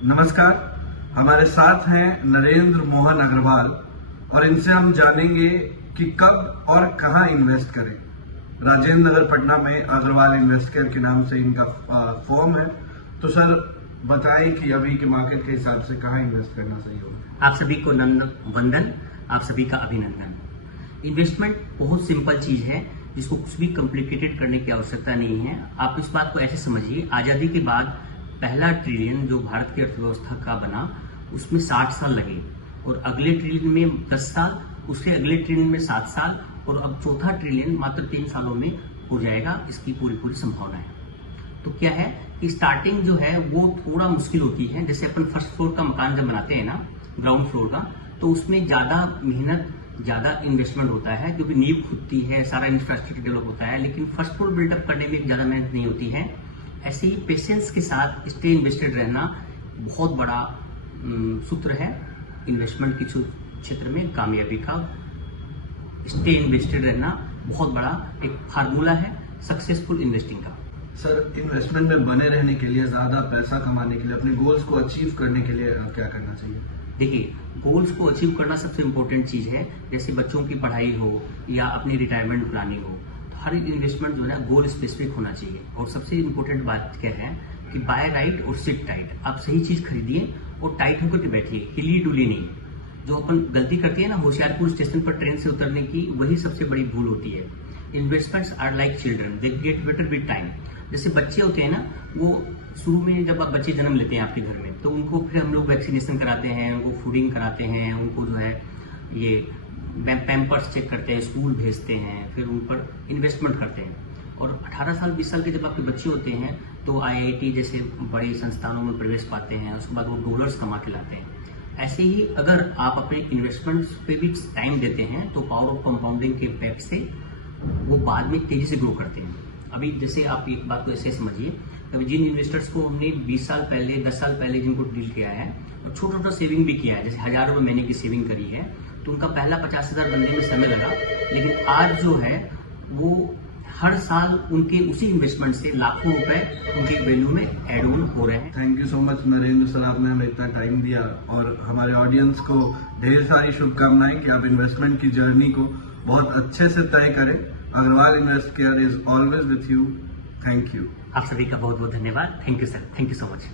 नमस्कार, हमारे साथ हैं नरेंद्र मोहन अग्रवाल और इनसे हम जानेंगे कि कब और कहां इन्वेस्ट करें। राजेंद्र नगर पटना में अग्रवाल इन्वेस्ट केयर के नाम से इनका फॉर्म है। तो सर बताएं कि अभी के मार्केट के हिसाब से कहां इन्वेस्ट करना सही होगा। आप सभी को वंदन, आप सभी का अभिनंदन। इन्वेस्टमेंट बहुत सिंपल चीज है जिसको कुछ भी कॉम्प्लिकेटेड करने की आवश्यकता नहीं है। आप इस बात को ऐसे समझिए, आजादी के बाद पहला ट्रिलियन जो भारत की अर्थव्यवस्था का बना उसमें 60 साल लगे और अगले ट्रिलियन में 10 साल, उसके अगले ट्रिलियन में 7 साल और अब चौथा ट्रिलियन मात्र 3 सालों में हो जाएगा। इसकी पूरी संभावना है। तो क्या है कि स्टार्टिंग जो है वो थोड़ा मुश्किल होती है। जैसे अपन फर्स्ट फ्लोर का मकान जब बनाते हैं ना, ग्राउंड फ्लोर का, तो उसमें ज्यादा मेहनत, ज्यादा इन्वेस्टमेंट होता है क्योंकि नींव खुदती है, सारा इंफ्रास्ट्रक्चर डेवलप होता है। लेकिन फर्स्ट फ्लोर बिल्डअप करने में ज्यादा मेहनत नहीं होती है। ऐसे ही पेशेंस के साथ स्टे इन्वेस्टेड रहना बहुत बड़ा सूत्र है इन्वेस्टमेंट के क्षेत्र में कामयाबी का। स्टे इन्वेस्टेड रहना बहुत बड़ा एक फार्मूला है सक्सेसफुल इन्वेस्टिंग का। सर, इन्वेस्टमेंट में बने रहने के लिए, ज्यादा पैसा कमाने के लिए, अपने गोल्स को अचीव करने के लिए क्या करना चाहिए? देखिए, गोल्स को अचीव करना सबसे इम्पोर्टेंट चीज है। जैसे बच्चों की पढ़ाई हो या अपनी रिटायरमेंट प्लानिंग हो, तो हर इन्वेस्टमेंट जो है गोल स्पेसिफिक होना चाहिए। और सबसे इम्पोर्टेंट बात क्या है कि बाय राइट और सिट टाइट। आप सही चीज खरीदिए और टाइट होकर के बैठिए, हिली डुली नहीं। जो अपन गलती करती है ना होशियारपुर स्टेशन पर ट्रेन से उतरने की, वही सबसे बड़ी भूल होती है। Investments are like children, they get better with time. जैसे बच्चे होते हैं ना, वो शुरू में जब आप बच्चे जन्म लेते हैं आपके घर में, तो उनको फिर हम लोग वैक्सीनेशन कराते हैं, उनको फूडिंग कराते हैं, उनको जो है ये पैम्पर्स चेक करते हैं, स्कूल भेजते हैं, फिर उन पर इन्वेस्टमेंट करते हैं। और 18 साल 20 साल के जब आपके बच्चे होते हैं तो IIT जैसे बड़े संस्थानों में प्रवेश पाते हैं, उसके बाद वो डॉलर्स कमा के लाते हैं। ऐसे ही अगर आप अपने इन्वेस्टमेंट्स पे भी टाइम देते हैं तो पावर ऑफ कंपाउंडिंग के इफेक्ट से वो बाद में तेजी से ग्रो करते हैं। अभी जैसे आप एक बात को ऐसे समझिए, अभी जिन इन्वेस्टर्स को हमने 20 साल पहले, 10 साल पहले जिनको डील किया है और छोटा छोटा सेविंग भी किया है, जैसे 1000 रुपये महीने की सेविंग करी है, तो उनका पहला 50,000 बनने में समय लगा। लेकिन आज जो है वो हर साल उनके उसी इन्वेस्टमेंट से लाखों रुपए उनकी वैल्यू में एड ऑन हो रहे हैं। Thank you so much Narendra sir, आपने हमें इतना टाइम दिया और हमारे ऑडियंस को ढेर सारी शुभकामनाएं कि आप इन्वेस्टमेंट की जर्नी को बहुत अच्छे से तय करें। Agarwal invest care is always with you. Thank you. आप सभी का बहुत बहुत धन्यवाद। Thank you sir, thank you so much.